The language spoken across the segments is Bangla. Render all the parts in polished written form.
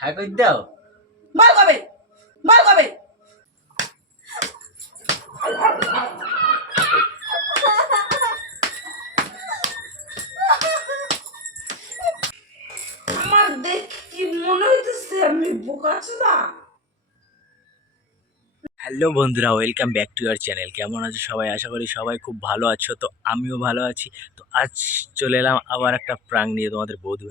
হ্যাঁ কই দাও বল কবে বল কবে আমার দেখি মনে হইতেছে আমি বোকাচোদা। হ্যালো বন্ধুরা, welcome back to year channel. কেমন আছো সবাই? আশা করি সবাই খুব ভালো আছো। তো আমিও ভালো আছি। তো আজ চলে এলাম আবার একটা প্রাঙ্ক নিয়ে তোমাদের বৌদি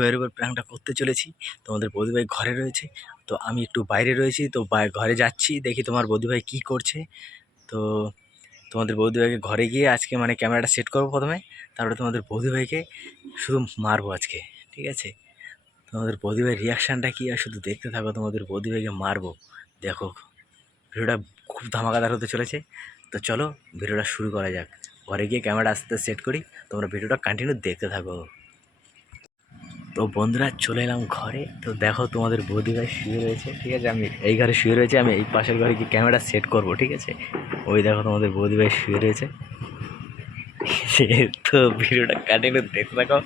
ভাইয়ের উপর প্রাঙ্কটা করতে চলেছি। তোমাদের বৌদি ভাই ঘরে রয়েছে, তো আমি একটু বাইরে রয়েছি। তো ঘরে যাচ্ছি, দেখি তোমার বৌদি ভাই কী করছে। তো তোমাদের বৌদি ভাইকে ঘরে গিয়ে আজকে মানে ক্যামেরাটা সেট করবো প্রথমে, তারপরে তোমাদের বৌদি ভাইকে শুধু মারবো আজকে, ঠিক আছে? তোমাদের বৌদি ভাইয়ের রিয়াকশানটা কী আর শুধু দেখতে থাকো। তোমাদের বৌদি ভাইকে মারবো, দেখো। ভিডিওটা খুব ধামাকাদার হতে চলেছে। তো চলো ভিডিওটা শুরু করা যাক। ঘরে গিয়ে ক্যামেরা আস্তে সেট করি, তোমরা ভিডিওটা কন্টিনিউ দেখতে থাকো। তো বন্ধুরা চলে এলাম ঘরে। তো দেখো তোমাদের বৌদি ভাই শুয়ে রয়েছে, ঠিক আছে? আমি এই ঘরে শুয়ে রয়েছে, আমি এই পাশের ঘরে গিয়ে ক্যামেরা সেট করব, ঠিক আছে? ওই দেখো তোমাদের বৌদি ভাই শুয়ে রয়েছে। তো ভিডিওটা কন্টিনিউ দেখতে থাকো।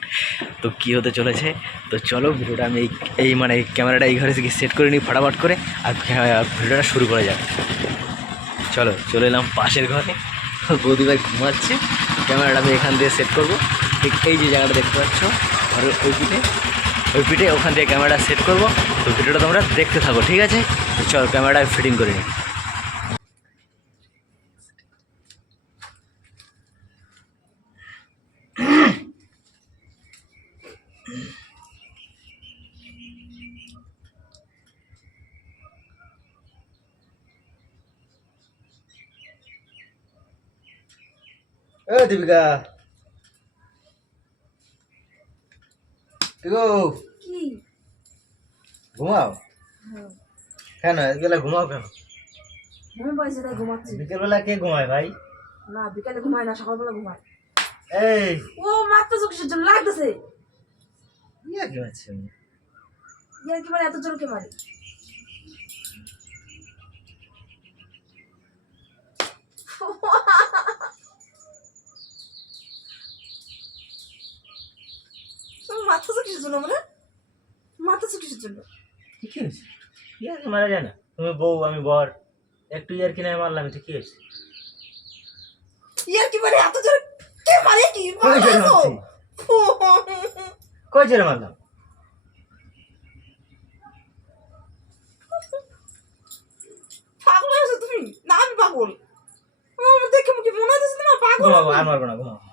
তো কী হতে চলেছে, তো চলো ভিডিওটা আমি এই মানে এই ক্যামেরাটা এই ঘরে গিয়ে সেট করে নিই ফটাফট করে, আর ভিডিওটা শুরু করা যাক। চলো চলে এলাম পাশের ঘরে। বৌদি ভাই ঘুমাচ্ছে, ক্যামেরাটা আমি এখান দিয়ে সেট করবো। ঠিক এই যে জায়গাটা দেখতে পাচ্ছ ঘরের ওই পিঠে ওখান থেকে ক্যামেরাটা সেট করবো। তো ভিডিওটা তোমরা দেখতে থাকো, ঠিক আছে? তো চলো ক্যামেরাটা ফিটিং করে নিই। দীপিকা, কি ঘুমাও কেন? এবেলা ঘুমাও কেন? ঘুম পাইছে তাই ঘুমাচ্ছি। বিকেলবেলা কে ঘুমায় ভাই? না বিকালে ঘুমায় না, সকালবেলা ঘুমায়। এই ও মারতেছো কিসের জন্য? লাগতেছে ইয়া কি হচ্ছে? ইয়ার কি মানে এত জোরকে মারে? তুমি মারতেছো কিসের জন্য? মানে মারতেছো কিসের জন্য? কি হয়েছে? ইয়া কি মারা যায় না? তুমি বউ আমি বর, একটু ইয়ার কি নাই মারলাম, তো কি হয়েছে? ইয়ার কি মানে এত জোরে কে মারে? কি কই ছেড়ে মারছো? মারছি? কই ছেড়ে মারলাম? পাগল হয়েছো তুমি? না আমি পাগল? আমার দেখে মুখে মনে হচ্ছে তোমার পাগল। ঘুমাবো, আর মারবো না, ঘুমাবো।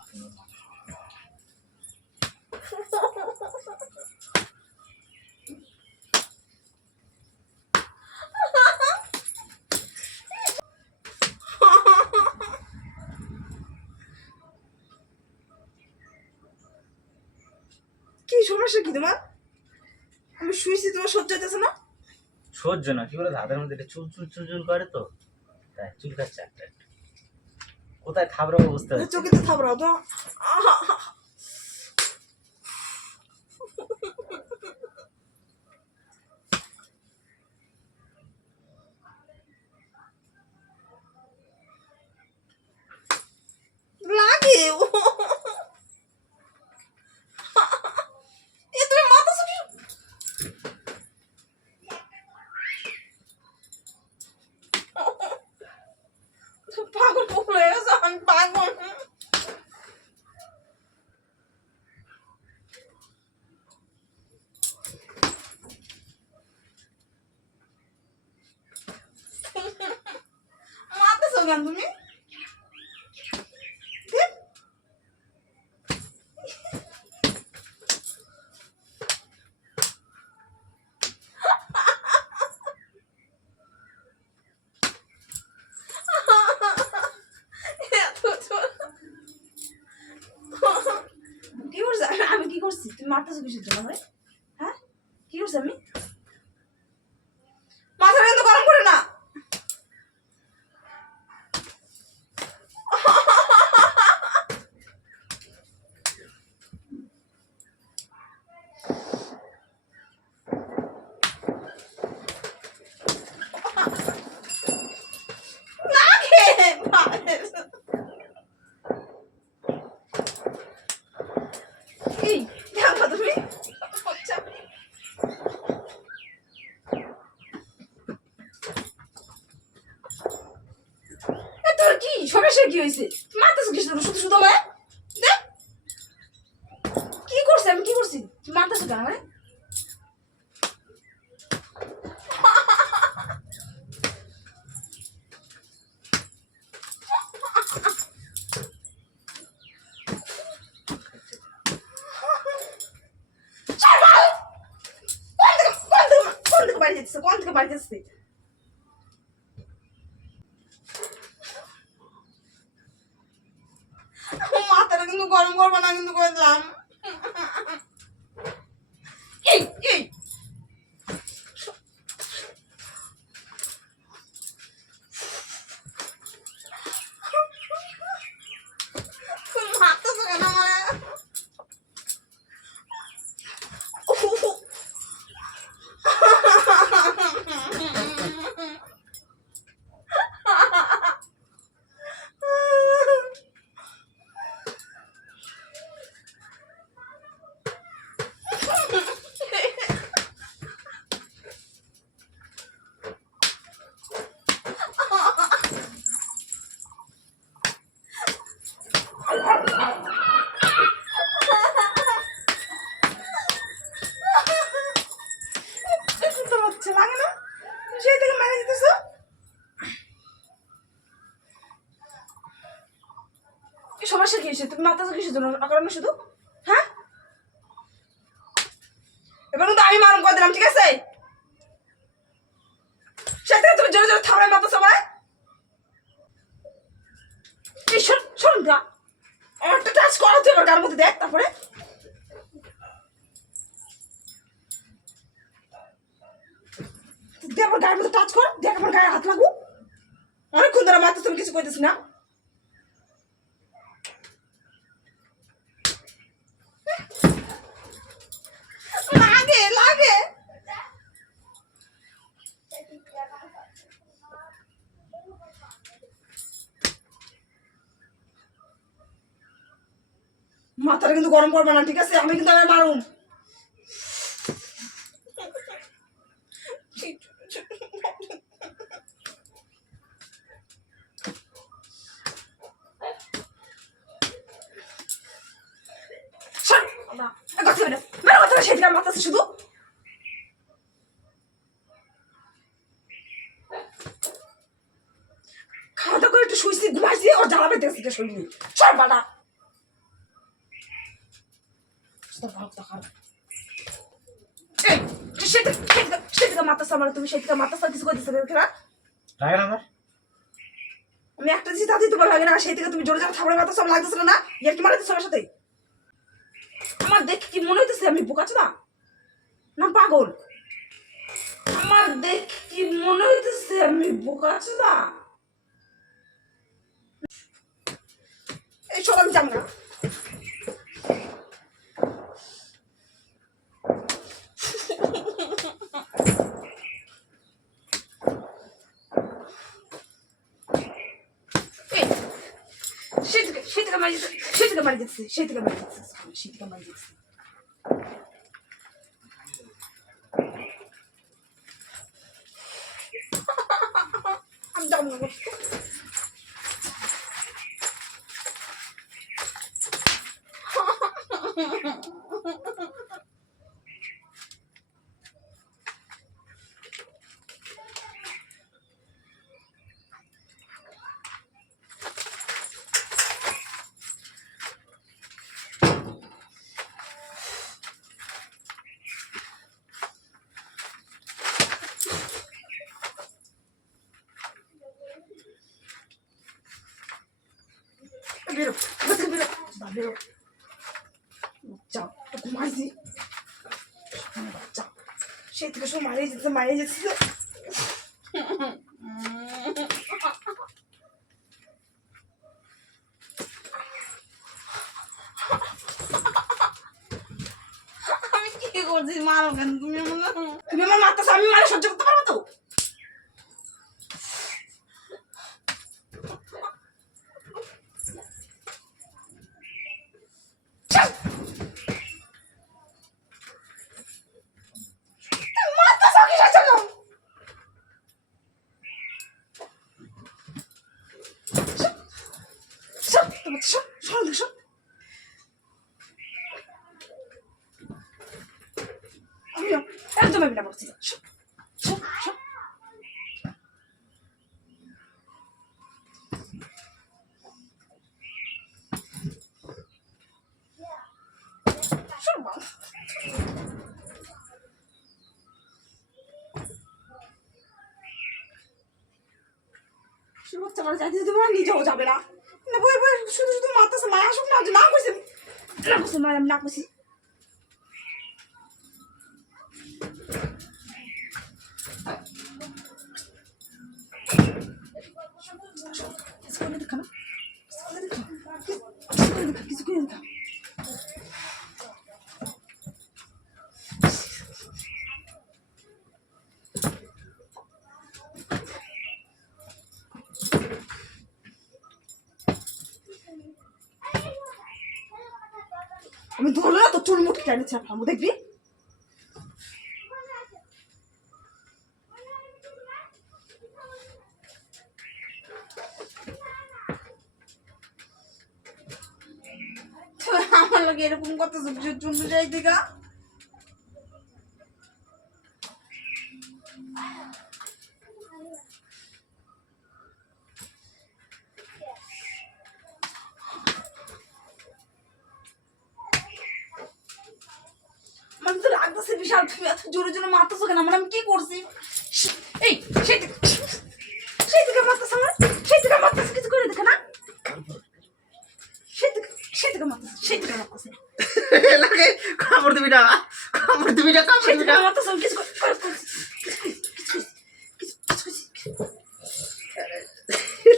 কি সমস্যা কি তোমার? আমি শুয়েছি, তোমার সহ্য হইতেছে না? সহ্য না কি বলে? হাতের মধ্যে এটা চুল চুল চুল চুল করে, তো তাই চুল কাটছে একটা একটা। কোথায় থাবড়াবো বুঝতে পারছি। চোখে তো থাবড়াও তো। লাগে এ তুমি মারতেছো কি? পাগল পাগল হয়ে গেছো, আমি পাগল। মারতেছো কেন তুমি? কি করছে? আমি কি করছি? তুমি মারতেছো কিসের জন্য? ভাই হ্যাঁ, কি করছি আমি? মাথা কিন্তু গরম করে না। লাগে কি করছি তুমি মারতেছো কেন মানে কোন থেকে বাড়ি যাচ্ছে কোন থেকে বাড়ি যাচ্ছে মাথাটা কিন্তু গরম করবো না কিন্তু করে দিলাম এই এই মারতেছো কেন আমায় তোর হচ্ছে লাগে না সেই থেকে মেরে দিতেছো এই সমস্যা কি হয়েছে তুমি মারতেছো কিসের জন্য অকারণে শুধু হ্যাঁ এবার কিন্তু আমি মারুম করে দিলাম ঠিক আছে সেই থেকে তুমি জোরে জোরে থামড়ায় মারতেছো ভাই এই শোন শোন গা আমারটা টাচ করো তুই আমার গার মধ্যে দেখ তারপরে তুই আমার গায়ের মধ্যে টাচ কর দেখ আমার গায়ে হাত লাগু অনেকক্ষণ ধরে মারতে তুমি কিছু কইতেছি না লাগে লাগে মাথাটা কিন্তু গরম করবে না ঠিক আছে আমি কিন্তু আমার মারুম সেদিকে মারতেছে শুধু খাওয়া দাওয়া করে একটু শুয়েছি ঘুমাইছি ওর জ্বালা পেতেছে শরীরে সব বাড়া সেদিকে মারতেছে আমার তুমি সেদিকে মারতেছে কিছু করতেছে না আমি একটা দিচ্ছি তাতেই তোমার লাগে না সেই থেকে তুমি জোরে জোরে থাপড়ে মারতেছো আমার লাগতেছে না ইয়ার কি মারতেছো আমার সাথে আমার দেখে কি মনে হইতেছে আমি বোকাচ্ছ না না পাগল আমার দেখে কি মনে হইতেছে আমি বোকাচ্ছ না এই সব আমি জানি না সেদিকে মারি যাচ্ছে আমি যাবো না বেরো বেরো যাও একটু ঘুমাইছি যাও সেই থেকে সব মারিয়ে যেতে আমি কি করছি মারো কেন তুমি আমার মারতেছো আমি মারে সহ্য করতে পারবো তো একদম আমি না বলছি শোন, শোন, শোন। শোন বাবা। শুরু হচ্ছে আমার যাইতে দিতে পারে নিজেও যাবে না না বই বই শুধু শুধু মারতেছে মায়া আসুক না না কইছে না কইছে মায়া আমি না কইছি কিছু করে দেখা না কিছু করে দেখা আমি ধরলে না তো চুল মুঠি টাইনে চাপাবো দেখবি আমার লাগে এরকম কত চুল যাই দিঘা মানে তো রাখতেছে বিশাল তুমি এত জোরে জোরে মারতেছো কেন মানে আমি কি করছি এই সেই থেকে মারতেছে আমার সেই থেকে মারতেছে কিছু করে দেখে না সেই থেকে মারতেছে লাগে কামড় দিবি না কামড় দিবি না কামড় দিবি না মারতেছে কিছু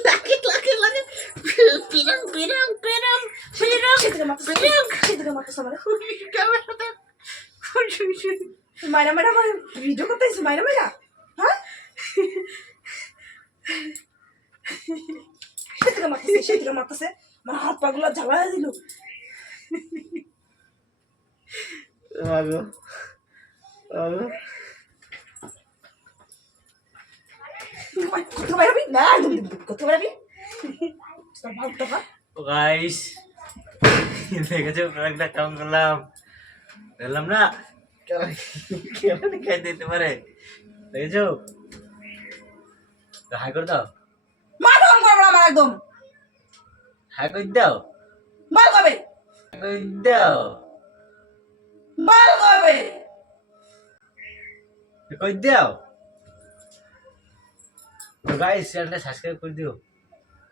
লাগে লাগে লাগে পিরাং পিরাং পিরাং পিরাং সেই থেকে মারতেছে আমার ক্যামেরাতে মাইরা মাইরা আমার ভিডিও করতে আইসো মাইরা মাইরা হ্যাঁ সেই থেকে মারতেছে আমার হাত পা গুলো ঝালা দিল আগো আগো কত বাইরাবি না একদম কত বাইরাবি ভালো টাকা গাইস দেখেছো প্রাঙ্কটা কেমন করলাম দেখলাম না কেমন খাই দিতে পারে দেখেছো হাই করে দাও মা দম করবো আমার একদম হাই করে দাও বাল কবে করে দাও বাল কবে করে দাও তো গাইস চ্যানেলটা সাবস্ক্রাইব করে দিও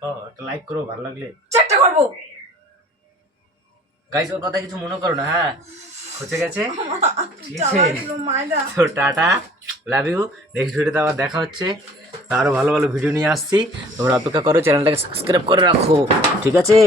ও একটা লাইক করো ভালো লাগলে চেকটা করবো গাইস ওর কথা কিছু মনে করো না হ্যাঁ খুঁজে গেছে ঠিক আছে মাইরা তো টাটা লাভ ইউ নেক্সট ভিডিওতে আবার দেখা হচ্ছে আরো ভালো ভালো ভিডিও নিয়ে আসছি তোমরা অপেক্ষা করো চ্যানেলটাকে সাবস্ক্রাইব করে রাখো ঠিক আছে